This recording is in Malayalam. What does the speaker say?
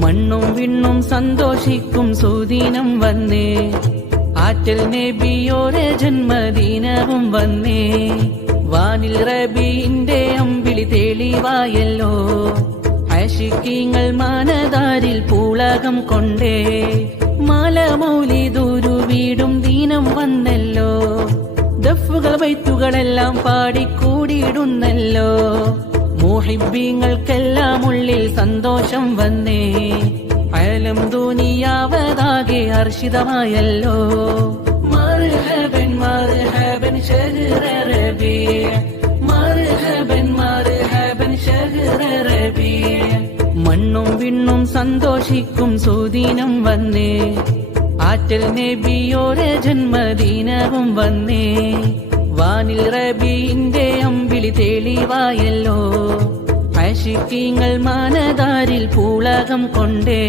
മണ്ണും വിണ്ണും സന്തോഷിക്കും സുദിനം വന്നേ, ആറ്റൽ നബിയോരെ ജന്മദിനവും വന്നേ. വാനിൽ റബീന്റെ അമ്പിളി തെളിവായല്ലോ, ആശിക്കീങ്ങൾ മാനദാരിൽ പൂളകം കൊണ്ടേ. മാല മൗലിദുരു വീടും ദീനം വന്നല്ലോ, ദഫുകൾ ബൈത്തുകളെല്ലാം പാടിക്കൂടിയിടുന്നല്ലോ. മുഹിബ്ബീങ്ങൾക്കെല്ലാം ഉള്ളിൽ സന്തോഷം വന്നേ, അയലം ദുനിയാവതാകെ ഹർഷിതമായല്ലോ. മർഹബൻ മർഹബൻ ശഹ്റ റബീഅ, മർഹബൻ മർഹബൻ ശഹ്റ റബീഅ. മണ്ണും വിണ്ണും സന്തോഷിക്കും സുദിനം വന്നേ, ആറ്റൽ നബിയോരെ ജന്മദിനവും വന്നേ. വാനിൽ റബീന്റെ അമ്പിളി തെളിവായല്ലോ, ആശിക്കീങ്ങൾ മാനദാരിൽ പൂളകം കൊണ്ടേ.